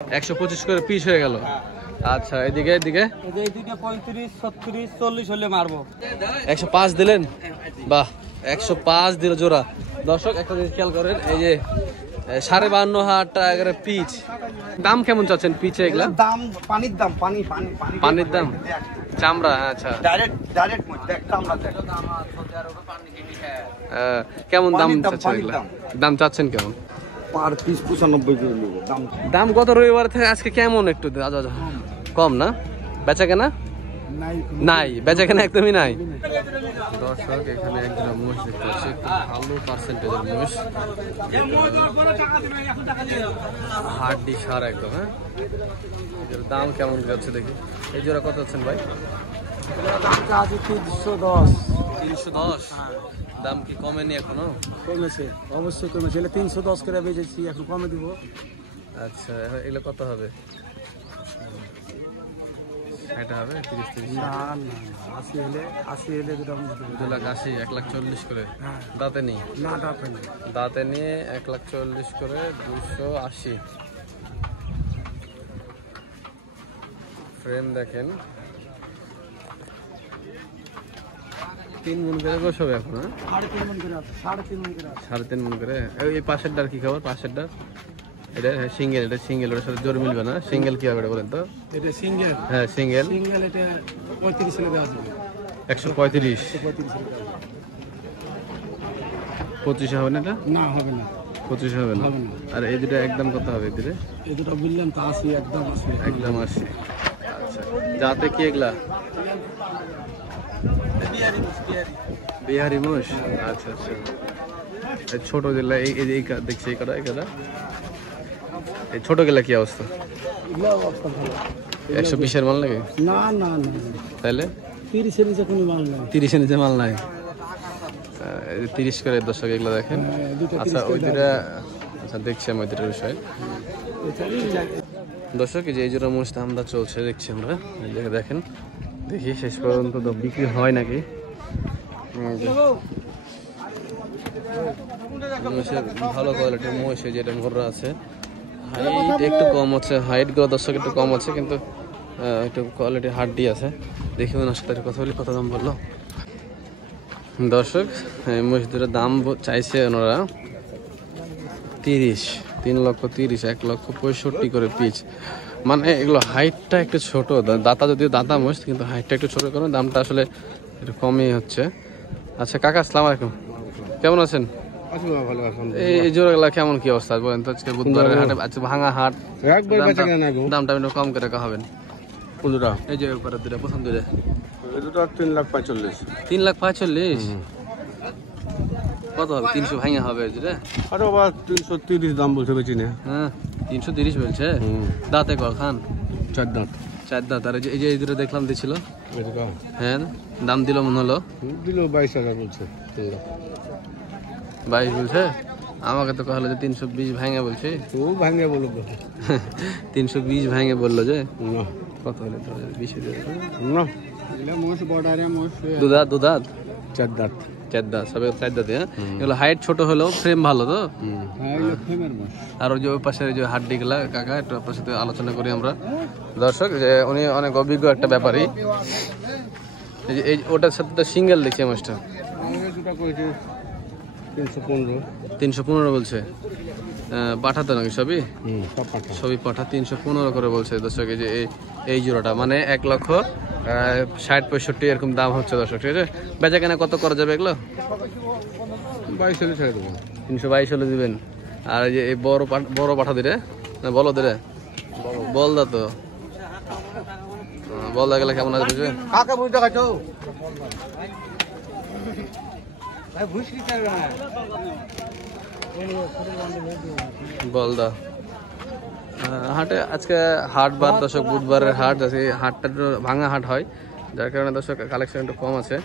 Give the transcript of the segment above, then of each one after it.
125 করে পিস হয়ে গেল। আচ্ছা এদিকে এদিকে 35 36 40 হলে মারবো। 105 দিলেন, বাহ 105 দিল জোড়া। দর্শক একটা জিনিস খেয়াল করেন, এই যে 52,500 টাকা করে পিচ। দাম কেমন চাচ্ছেন পিচে এগুলা? দাম পানির দাম, পানির দাম, চামড়া। আচ্ছা ডাইরেক্ট দেখ চামড়া দেখ। কেমন দাম চাচ্ছেন এগুলা? দাম চাচ্ছেন কেমন? পার পিস 95 করে নেব দাম। দাম গত রবিবার থেকে আজকে কেমন একটু কম না? বেচা কেনা নাই, বেচা কেনা একদমই নাই। দর্শক এখানে একজন মোষ দেখতে পাচ্ছি, ভালো পার্সেন্টেজের মোষ, হাড্ডি সার একদম। হ্যাঁ, এর দাম কেমন যাচ্ছে দেখি। এই জোড়া কত আছেন ভাই? 310। 310। দাম কি কমেনি এখনো? কমেছে, অবশ্যই কমেছে। এলে 310 করে বেচেছি, এখন কমে দিব। আচ্ছা এগুলো কত হবে? এটা হবে 30-30? না না 80 হলে 2,80,000, 1,40,000 করে। দাঁতে নেই? না দাঁতে নেই। দাঁতে নিয়ে 1,40,000 করে, 280। ফ্রেম দেখেন 3 মণ করে বসবে এখন। 3.5 মণ করে আছে, 3.5 মণ করে আছে। 3.5 মণ করে। এই পাশেরটার কি খবর? পাশেরটার এটা সিঙ্গেল, এটা সিঙ্গেল, ওর সাথে জোর মিলবে না। সিঙ্গেল কি হবে বলেন তো? এটা সিঙ্গেল। হ্যাঁ সিঙ্গেল। সিঙ্গেল এটা 35 এর দেওয়া আছে। 135। 25 হবে না? এটা না হবে না, 25 হবে না। আর এই দুটো একদম কত হবে? এই দুটো বললাম তো 80, একদম 80। একদম 80। আচ্ছা যাতে কি এগুলা? বিহারি মোষ। আচ্ছা আচ্ছা। এই ছোট যেগুলা এই দেখছি, এই কটা এই ছোট গেলা কি অবস্থা? 120-এর মাল লাগে? না না না, তাহলে 30 এর নিচে কোনো মাল নাই। 30-এর নিচে মাল নাই। 30 করে দর্শক এগুলো দেখেন। আচ্ছা ওই দুটা, আচ্ছা দেখছি আমি ওই দুটার বিষয়ে। দর্শক এই যে এই জোড়া মোষ দামটা চলছে দেখছি আমরা, দেখেন দেখি শেষ পর্যন্ত তো বিক্রি হয় নাকি। মোষের ভালো কোয়ালিটির মোষ, যেটা মোররা আছে, হাইট একটু কম হচ্ছে, হাইট গুলো দর্শক একটু কম আছে, কিন্তু একটু কোয়ালিটি হাড্ডি আছে। দেখি ওনার সাথে কথা বলি, কত দাম বললো। দর্শক এই মোষ দুটোর দাম চাইছে ওনারা 30, 3,30,000, 1,65,000 করে পিচ। মানে এগুলো হাইটটা একটু ছোট, দাতা যদিও দাতা মোষ, কিন্তু হাইটটা একটু ছোট কারণে দামটা আসলে একটু কমই হচ্ছে। আচ্ছা কাকা আসসালামু আলাইকুম, কেমন আছেন? এই জোড়াগুলা কেমন কি অবস্থা বলেন তো? আজকে বুধবারের হাটে, আচ্ছা ভাঙা হাট, দামটা একটু কম করে রাখা হবেন। এই যে উপরে দুটা, প্রথম দুটা 3,45,000। 3,45,000 কত হবে? 300 ভাঙা হবে যেটা? আরে বাবা 330 দাম বলছে বেশি না। হ্যাঁ 330 বলছে। দাঁতে কখান? 4 দাঁত। 4 দাঁত। আর এই যে এই দুটো দেখলাম দিছিল, হ্যাঁ দাম দিল মনে হলো? দিল 22,000 বলছে। 22 বলছে? আমাকে তো कहलो যে 320 ভাঙে বলছে। ও ভাঙে বলবো 320 ভাঙে বললো যে। কত হলে তো 20 না, এগুলা মোষ বর্ডারে মোষ। দুধাত 4 দাঁত। 4 দাঁত, সবে 4 দাঁত। হ্যাঁ এগুলো হাইট ছোট হলেও ফ্রেম ভালো তো। হ্যাঁ এগুলো ফ্রেমের মোষ। আর ওই যে ওই পাশের যে হাড্ডি গুলা কাকা, একটু আপনার সাথে আলোচনা করি আমরা। দর্শক যে উনি অনেক অভিজ্ঞ একটা ব্যাপারী। এই ওটার সাথে তো সিঙ্গেল দেখি মোষটা। দুটো কইছে 315। 315 বলছে। পাঠাতো নাকি সবই? সব পাঠা, সবই পাঠা। 315 করে বলছে দর্শক। এই যে এই জোড়াটা মানে 1,60,65,000 এরকম দাম হচ্ছে দর্শক। ঠিক আছে, বেচা কেনা কত করা যাবে এগুলো? 22 হলে ছেড়ে দেবো। 322 হলে দিবেন। আর এই যে এই বড় পাঠা দিলে না, বলো দিলে বলদা তো বলদা গেলে কেমন আছে বুঝবে? কাকা বুঝতে খাইছো ভাই, বুঝ কি করবে না বলদা হাটে। আজকে হাট বার দর্শক, বুধবারের হাট আছে। হাটটা একটু ভাঙা হাট হয়, যার কারণে দর্শক কালেকশন একটু কম আছে।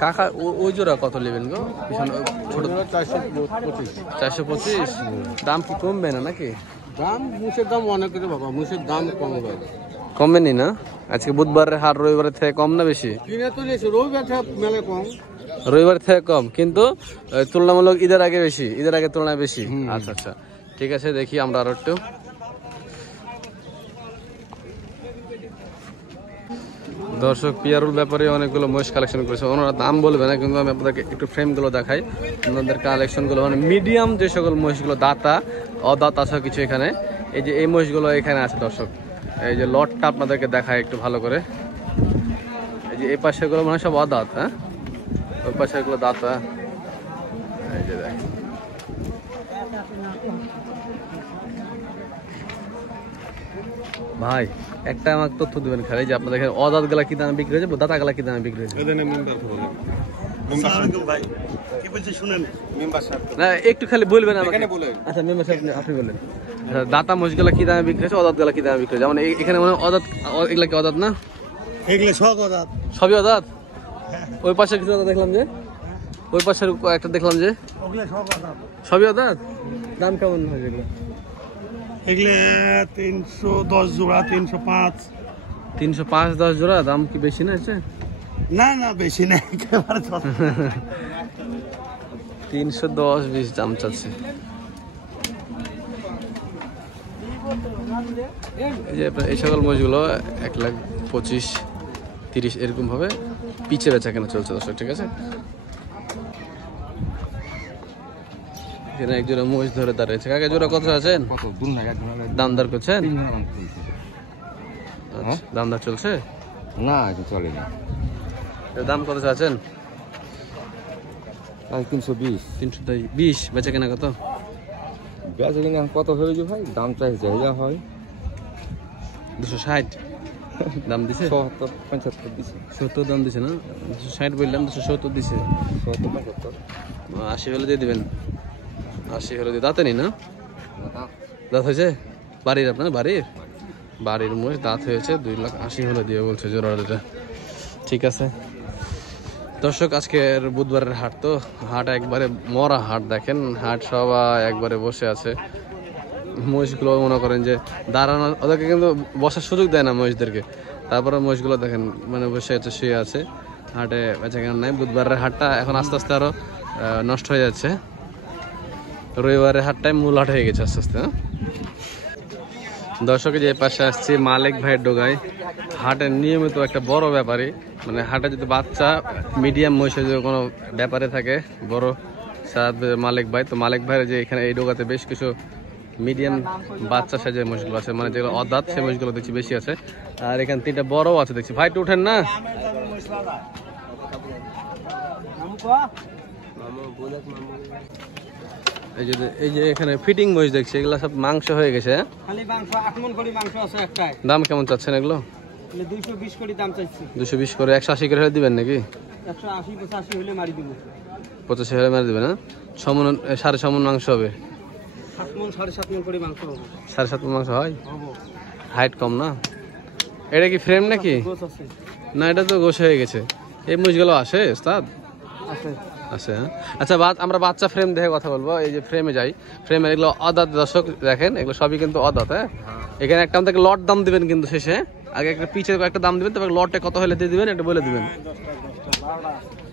কাকা ওই জোড়া কত নেবেন গো? ছোট 425। দাম কি কমবে না নাকি? দাম মুসের দাম অনেক কিছু বাবা, মুসের দাম কমবে। কমেনি না? আজকে বুধবারের হাট রবিবারের থেকে কম না বেশি? কিনে তো নিয়েছি, রবিবার মেলে কম, রবিবার থেকে কম, কিন্তু তুলনামূলক ঈদের আগে বেশি, ঈদের আগে তুলনায় বেশি। আচ্ছা আচ্ছা, ঠিক আছে, দেখি আমরা আরো একটু। দর্শক পিয়ারুল ব্যাপারে অনেকগুলো মহিষ কালেকশন করেছে, ওনারা দাম বলবে না, কিন্তু আমি আপনাদেরকে একটু ফ্রেমগুলো দেখাই, ওনাদের কালেকশনগুলো মানে মিডিয়াম যে সকল মহিষগুলো দাতা অদাতা আছে কিছু এখানে। এই যে এই মহিষগুলো এখানে আছে দর্শক, এই যে লটটা আপনাদেরকে দেখায় একটু ভালো করে। এই যে এই পাশেগুলো মানে সব অদাত, হ্যাঁ, ওই পাশেগুলো দাতা। এই যে দেখ, ভাই একটা আমাকে তথ্য দিবেন খালি, যে আপনাদের এখানে অদাত গুলা কি দামে বিক্রি হয়েছে, দাতা গুলা কি দামে বিক্রি হয়েছে? না একটু খালি বলবেন আমাকে। আচ্ছা মেম্বার সাহেব আপনি বললেন, আচ্ছা দাতা মহিষগুলা কি দামে বিক্রি হয়েছে, অদাত গুলা কি দামে বিক্রি হয়েছে? যেমন এখানে মানে অদাত, এগুলা কি অদাত না? সবই অদাত। ওই পাশে কিছু দেখলাম যে, ওই পাশের একটা দেখলাম যে সবই অদাত। দাম কেমন হয়েছে এগুলো? এগুলো 310 জোড়া, 305। 305 10 জোড়া। দাম কি বেশি না? না না বেশি না, একেবারে 310 20 দাম চাচ্ছে। এই যে এই সকল মহিষগুলো 1,25,000 30 এরকম ভাবে পিছে বেচা কেনা চলছে দর্শক, ঠিক আছে। এখানে এক জোড়া মহিষ ধরে দাঁড়িয়েছে। কাকা জোড়া কত আছেন? দাম দর করছেন? দাম দর চলছে না, চলে না। দাম কত আছেন? 320। 320। বেচা কেনা কত? বেচা কিনা কত হয়েছে ভাই? দাম চাইছে যা হয় 260 দাম দিছে। 70 75 দিছে। 70 দাম দিছে না? 260 বললাম, 270 দিছে। 70 75 80 হলে দিয়ে দিবেন। 80 হলে দিয়ে দাঁতে নি না? দাঁত হয়েছে বাড়ির, আপনার বাড়ির মহিষ দাঁত হয়েছে। 2,80,000 হলে দিয়ে বলছে জোড়া দুটা। ঠিক আছে দর্শক, আজকের বুধবারের হাট, তো হাট একবারে মরা হাট। দেখেন হাট সবাই একবারে বসে আছে। মহিষগুলো মনে করেন যে দাঁড়ানো, ওদেরকে কিন্তু বসার সুযোগ দেয় না মহিষদেরকে। তারপরে মহিষগুলো দেখেন মানে বসে আছে, শুয়ে আছে। হাটে বেচা কেনা নাই। বুধবারের হাটটা এখন আস্তে আস্তে আরো নষ্ট হয়ে যাচ্ছে। রবিবারের হাটটাই মূল হাট হয়ে গেছে আস্তে আস্তে। দর্শকের যে পাশে আসছে মালিক ভাইয়ের ডোগায়, হাটের নিয়মিত একটা বড় ব্যাপারী, মানে হাটে যদি বাচ্চা মিডিয়াম মহিষের যদি কোনো ব্যাপারে থাকে বড় মালিক ভাই, তো মালিক ভাইয়ের যে এখানে এই ডোগাতে বেশ কিছু মিডিয়াম বাচ্চা সাইজের মহিষগুলো আছে, মানে যেগুলো অদাঁত সেই মহিষগুলো দেখছি বেশি আছে। আর এখানে 3টা বড়ও আছে দেখছি। ভাই একটু উঠেন না। এই যে এখানে ফিটিং মহিষ দেখছি, এগুলো সব মাংস হয়ে গেছে। খালি মাংস 8 মণ করে মাংস আছে একটাই। দাম কেমন চাচ্ছেন এগুলো? 220 করে দাম চাইছি। 220 করে। 180 করে হলে দিবেন নাকি? 180 85 হলে মারি দিব। 85 হলে মারি দিবেন না? 6 মণ 6.5 মণ মাংস হবে। 7 মণ 7.5 মণ করে মাংস হবে। 7.5 মণ মাংস হয়? হবে। হাইট কম না? এটা কি ফ্রেম নাকি? গোছ আছে না, এটা তো গোছ হয়ে গেছে। এই মহিষগুলো আসে ওস্তাদ? আছে আছে। আচ্ছা আমরা বাচ্চা ফ্রেম দেখে কথা বলবো। এই যে ফ্রেমে যাই, ফ্রেমের এগুলো অদাঁত দর্শক দেখেন, এগুলো সবই কিন্তু অদাঁত। হ্যাঁ, এখানে একটা আমাদেরকে লট দাম দিবেন কিন্তু শেষে। আগে একটা পিছে একটা দাম দিবেন, তবে লটে কত হলে দিয়ে দিবেন এটা বলে দিবেন।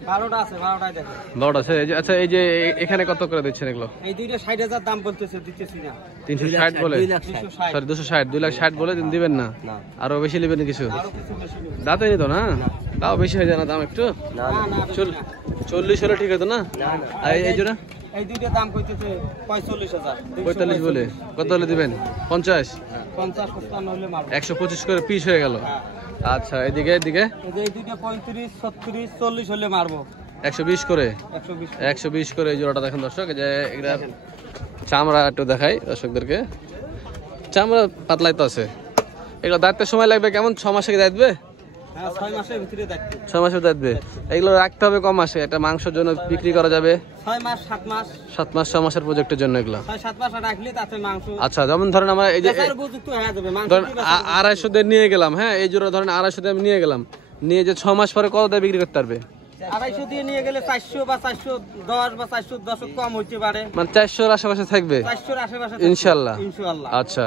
12টা আছে, 12টাই দেখো। লট আছে। এই যে আচ্ছা, এই যে এখানে কত করে দিচ্ছেন এগুলো? এই দুইটা 60,000 দাম বলতেছে, দিতেছি না। 360 বলে? 260 সরি 260, 2,60,000 বলে দিবেন না? আরো বেশি নেবেন কিছু? আরো কিছু বেশি নেবে। দাঁতে নিত না? তাও বেশি হয়ে যায় না দাম একটু? না না 40 হলে ঠিক হতো না? আর এই জোড়া এই দুইটা দাম কইতেছে 45,000। 45 বলে কত হলে দিবেন? 50? 50 55 হলে মারব। 125 করে পিস হয়ে গেল। আচ্ছা এদিকে এই যে এই দুইটা 35 36 40 হলে মারব। 120 করে। 120 120 করে এই জোড়াটা দেখেন দর্শক। এই যে এগুলা চামড়া একটু দেখাই দর্শকদেরকে। চামড়া পাতলাই তো আছে। এগুলো দাঁততে সময় লাগবে কেমন? 6 মাসে দাঁতবে? হ্যাঁ 6 মাসের ভিতরে দেখতে। 6 মাসে দাঁতবে। এগুলো রাখতে হবে কম মাসে, এটা মাংসের জন্য বিক্রি করা যাবে। 6 মাস 7 মাস 7 মাস 6 মাসের প্রজেক্টের জন্য এগুলো। 6-7 মাস রাখলে তাতে মাংস। আচ্ছা যেমন ধরেন আমরা এই যে বেচার উপযুক্ত হয়ে যাবে মাংস। ধরেন 250 দিয়ে নিয়ে গেলাম, হ্যাঁ এই জোড়া ধরেন 250 দিয়ে আমি নিয়ে গেলাম, নিয়ে যে 6 মাস পরে কত দিয়ে বিক্রি করতে পারবে? 250 দিয়ে নিয়ে গেলে 400 বা 410 বা 410 কম হইতে পারে, মানে 400-র আশেপাশে থাকবে 400 এর আশেপাশে ইনশাআল্লাহ। ইনশাআল্লাহ। আচ্ছা,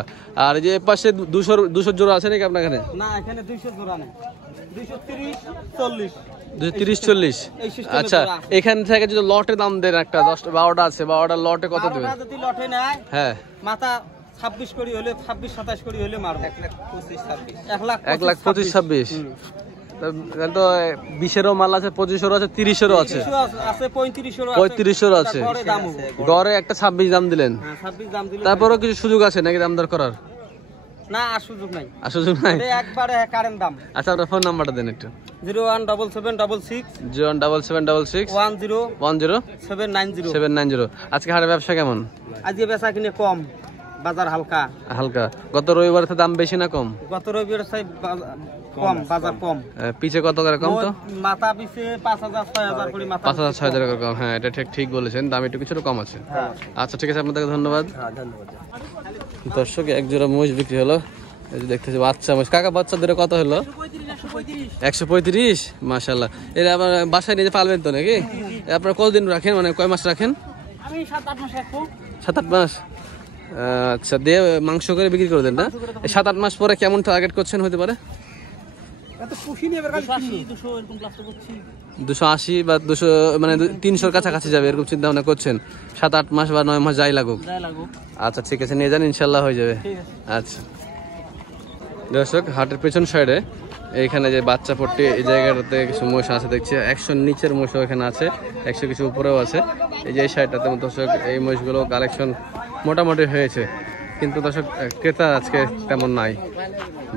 আর এই যে পাশে 200 জোড়া আছে নাকি আপনার এখানে? না, এখানে 200 জোড়া নেই, 230 40 230-40। এই সিস্টেমে আচ্ছা, জোড়া। এখান থেকে যদি লটে দাম দেন, একটা 10-12টা আছে, 12টা লটে কত দেবেন? 12টা যদি লটে নেয়, হ্যাঁ, মাথা 26 করি হলে 26-27 করি হলে মারবো 1,25,26 1,25,26। তাহলে তো 20-এরও মাল আছে, 25-এরও আছে, 30-এরও আছে, আছে 35-এরও 35-এরও আছে। গড়ে দাম হবে। গড়ে একটা 26 দাম দিলেন, হ্যাঁ, 26 দাম দিলে তারপরেও কিছু সুযোগ আছে নাকি দাম দর করার? না, আর সুযোগ নাই, আর সুযোগ নাই? এটা একবারে কারেন্ট দাম। আচ্ছা, আপনার ফোন নাম্বারটা দেন একটু। 01776 01776 10 10 790। 790। আজকে হাটের ব্যবসা কেমন? আজকে বেচা কিনে কম, বাজার হালকা। হালকা। গত রবিবারে তো দাম বেশি না কম? গত রবিবার কম, বাজার কম। পিছে কত করে কম? তো মাথা পিছে 5,000-6,000 করে মাথা। 5,000-6,000 করে কম। হ্যাঁ, এটা ঠিক বলেছেন, দাম একটু কিছুটা কম আছে। হ্যাঁ, আচ্ছা, ঠিক আছে, আপনাদেরকে ধন্যবাদ। ধন্যবাদ। দর্শক, এক জোড়া মহিষ বিক্রি হলো, এই যে দেখতেছি বাচ্চা মহিষ। কাকা, বাচ্চা ধরে কত হলো? 135। মাশাআল্লাহ। এরা আবার বাসায় নিয়ে পালবেন তো নাকি? আপনারা কতদিন রাখেন, মানে কয় মাস রাখেন? আমি 7-8 মাস রাখবো। 7-8 মাস। আচ্ছা, দিয়ে মাংস করে বিক্রি করে দেন না? 7-8 মাস পরে কেমন টার্গেট করছেন হতে পারে? 280 বা 200, মানে 300-র কাছাকাছি যাবে এরকম চিন্তা ভাবনা করছেন? 7-8 মাস বা 9 মাস যাই লাগুক। আচ্ছা, ঠিক আছে, নিয়ে যান, ইনশাল্লাহ হয়ে যাবে। আচ্ছা দর্শক, হাটের পেছন সাইডে এইখানে যে বাচ্চা পট্টি, এই জায়গাটাতে কিছু মহিষ আছে দেখছি। 100 নিচের মহিষও এখানে আছে, 100 কিছু উপরেও আছে। এই যে এই সাইডটাতে দর্শক, এই মহিষগুলো কালেকশন মোটামুটি হয়েছে, কিন্তু দর্শক ক্রেতা আজকে তেমন নাই।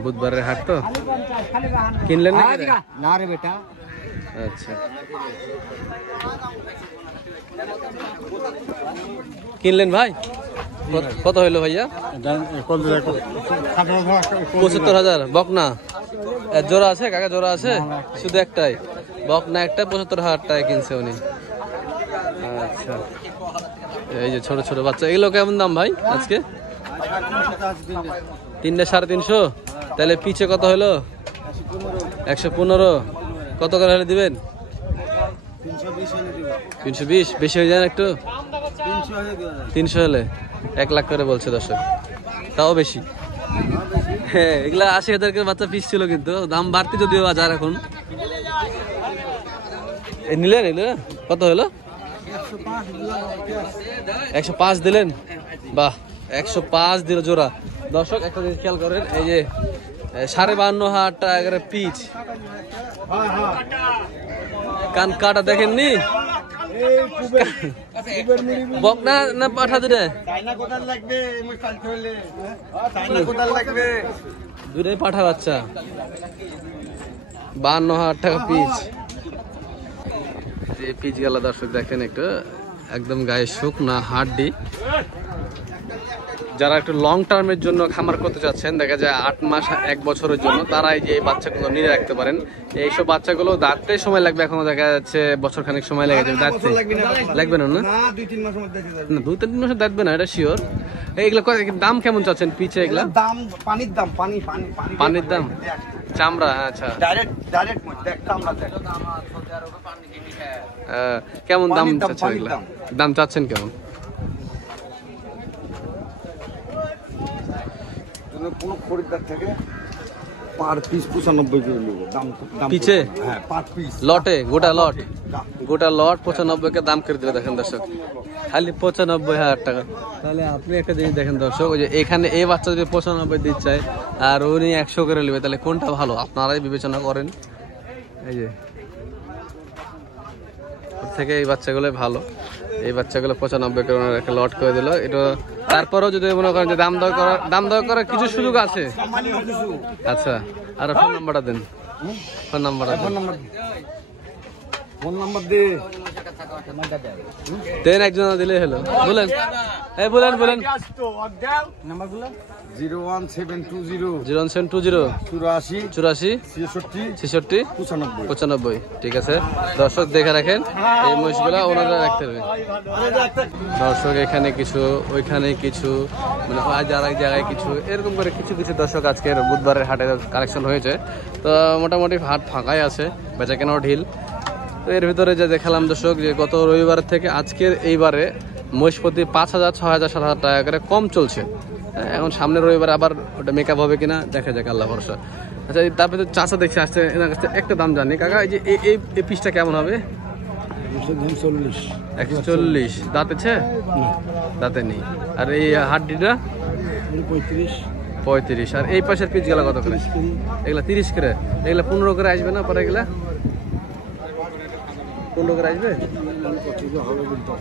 বুধবারের হাট তো। কিনলেন না রে বেটা। আচ্ছা, কিনলেন ভাই? কত হইলো ভাইয়া? 75,000। বকনা জোড়া আছে কাকা? জোড়া আছে? শুধু একটাই বকনা, একটা 75,000 টাকায় কিনছে উনি। আচ্ছা, এই যে ছোট ছোট বাচ্চা, এগুলো কেমন দাম ভাই আজকে? 3টে 350। তাহলে পিছে কত হলো? 115। কত করে হলে দিবেন? 320। বেশি হয়ে যায় না একটু? 300 হলে 1 লাখ করে বলছে দর্শক, তাও বেশি। হ্যাঁ, এগুলা 80,000 করে বাচ্চা পিস ছিল, কিন্তু দাম বাড়তি যদিও বাজার এখন। নিলেন এগুলো কত হলো? 105 দিলেন? বাহ, 105 দিল জোড়া। দর্শক, একটা জিনিস খেয়াল করেন, এই যে 52,500 টাকা করে পিচ। কান কাটা দেখেননি? বকনা না পাঠা দুটা? দুটাই পাঠা বাচ্চা, 52,000 টাকা পিচ। পিচ গেল দর্শক, দেখেন একটু, একদম গায়ে শুকনা হাড্ডি। যারা একটু লং টার্মের জন্য খামার করতে চাচ্ছেন, দেখা যায় 8 মাস 1 বছরের জন্য, তারা এই যে এই বাচ্চাগুলো নিয়ে রাখতে পারেন। এইসব বাচ্চাগুলো দাঁততে সময় লাগবে, এখনো দেখা যাচ্ছে বছর খানিক সময় লেগে যাবে দাঁততে। লাগবে না? না, 2-3 মাসে দাঁতবে না, এটা শিওর। এইগুলো দাম কেমন চাচ্ছেন পিছে? এগুলো দাম পানির দাম, পানির দাম, চামড়া। আচ্ছা, কেমন দাম চাচ্ছেন এগুলো? দাম চাচ্ছেন কেমন? কোনো খরিদ্দার থেকে পার পিস 95 করে নেব দাম। পিছে? হ্যাঁ, পার পিস লটে, গোটা লট 95 কে দাম করে দিলে। দেখেন দর্শক, খালি 95,000 টাকা। তাহলে আপনি একটা জিনিস দেখেন দর্শক, ওই যে এখানে এই বাচ্চা যদি 95 দিতে চায় আর উনি 100 করে নেবে, তাহলে কোনটা ভালো আপনারাই বিবেচনা করেন। এই যে ওর থেকে এই বাচ্চাগুলো ভালো, এই বাচ্চাগুলো 95 করে ওনার একটা লট করে দিল। এটা তারপরেও যদি মনে করেন যে দাম দর করার কিছু সুযোগ আছে। আচ্ছা, আর ফোন নাম্বারটা দেন। ফোন নাম্বারটা দেন, একজন দিলেই হলো। বলেন, বলেন 01720 01720 84 66 95। ঠিক আছে দর্শক, দেখে রাখেন এই মহিষগুলা ওনারা রাখতে হবে। দর্শক, এখানে কিছু, ওইখানে কিছু, মানে আজ আর এক জায়গায় কিছু, এরকম করে কিছু কিছু দর্শক আজকের বুধবারের হাটে কালেকশন হয়েছে। তো মোটামুটি হাট ফাঁকাই আছে, বেচা কেনাও ঢিল। তো এর ভিতরে যে দেখালাম দর্শক যে গত রবিবার থেকে আজকের এইবারে মহিষ প্রতি 5,000, 6,000, 7,000 টাকা করে কম চলছে। এখন সামনের রবিবার আবার ওটা মেকআপ হবে কিনা দেখা যাক, আল্লাহ ভরসা। আচ্ছা তারপরে তো চাষা দেখছি আসছে, এনার কাছে একটা দাম জানি কাকা, এই যে এই পিসটা কেমন হবে? 140 দাঁতেছে? দাঁতে নেই। আর এই হাড্ডিটা 35। আর এই পাশের পিস গুলা কত করে? এগুলা 30 করে। এগুলা 15 করে আসবে না পরে? এগুলা 15 করে আসবে?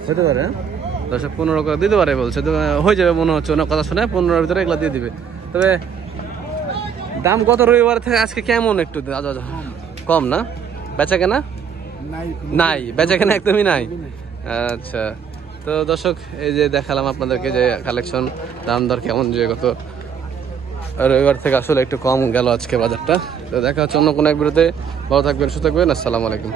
হতে পারে, 10-15 করে দিতে পারে বলছে, তো হয়ে যাবে মনে হচ্ছে ওনার কথা শুনে 15-এর ভিতরে এগুলা দিয়ে দিবে। তবে দাম গত রবিবার থেকে আজকে কেমন একটু কম না? বেচা কেনা নাই, বেচা কেনা একদমই নাই। আচ্ছা, তো দর্শক এই যে দেখালাম আপনাদেরকে যে কালেকশন দাম দর কেমন, যে গত রবিবার থেকে আসলে একটু কম গেল আজকে বাজারটা। তো দেখা হচ্ছে অন্য কোনো এক ভিডিওতে। ভালো থাকবেন, সুস্থ থাকবেন, আসসালামু আলাইকুম।